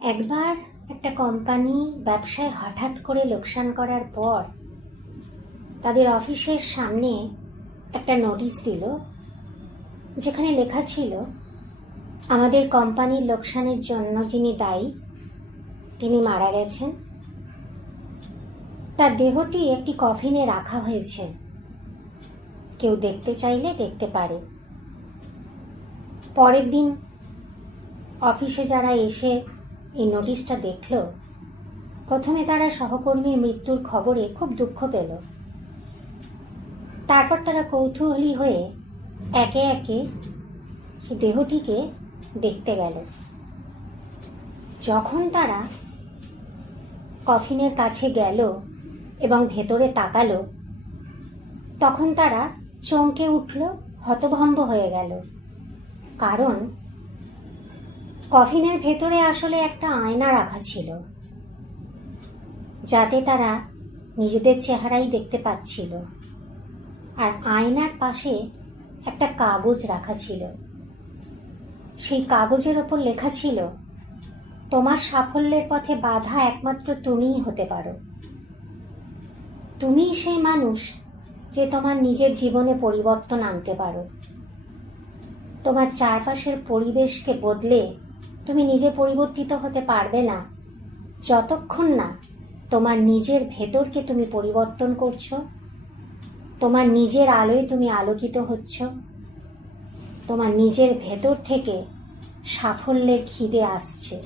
একবার একটা কোম্পানি ব্যবসায় হঠাৎ করে লোকসান করার পর তাদের অফিসের সামনে একটা নোটিশ দিল, যেখানে লেখা ছিল আমাদের কোম্পানির লোকসানের জন্য যিনি দায়ী তিনি মারা গেছেন। তার দেহটি একটি কফিনে রাখা হয়েছে, কেউ দেখতে চাইলে দেখতে পারে। পরের দিন অফিসে যারা এসে এই নোটিশটা দেখল, প্রথমে তারা সহকর্মীর মৃত্যুর খবরে খুব দুঃখ পেল। তারপর তারা কৌতূহলী হয়ে একে একে সে দেহটিকে দেখতে গেল। যখন তারা কফিনের কাছে গেল এবং ভেতরে তাকালো, তখন তারা চমকে উঠল, হতভম্ব হয়ে গেল। কারণ কফিনের ভেতরে আসলে একটা আয়না রাখা ছিল, যাতে তারা নিজেদের চেহারাই দেখতে পাচ্ছিল। আর আয়নার পাশে একটা কাগজ রাখা ছিল। সেই কাগজের ওপর লেখা ছিল, তোমার সাফল্যের পথে বাধা একমাত্র তুমিই হতে পারো। তুমিই সেই মানুষ যে তোমার নিজের জীবনে পরিবর্তন আনতে পারো। তোমার চারপাশের পরিবেশকে বদলে তুমি নিজে পরিবর্তিত হতে পারবে না, যতক্ষণ না তোমার নিজের ভেতরকে তুমি পরিবর্তন করছো, তোমার নিজের আলোয় তুমি আলোকিত হচ্ছ, তোমার নিজের ভেতর থেকে সাফল্যের খিদে আসছে।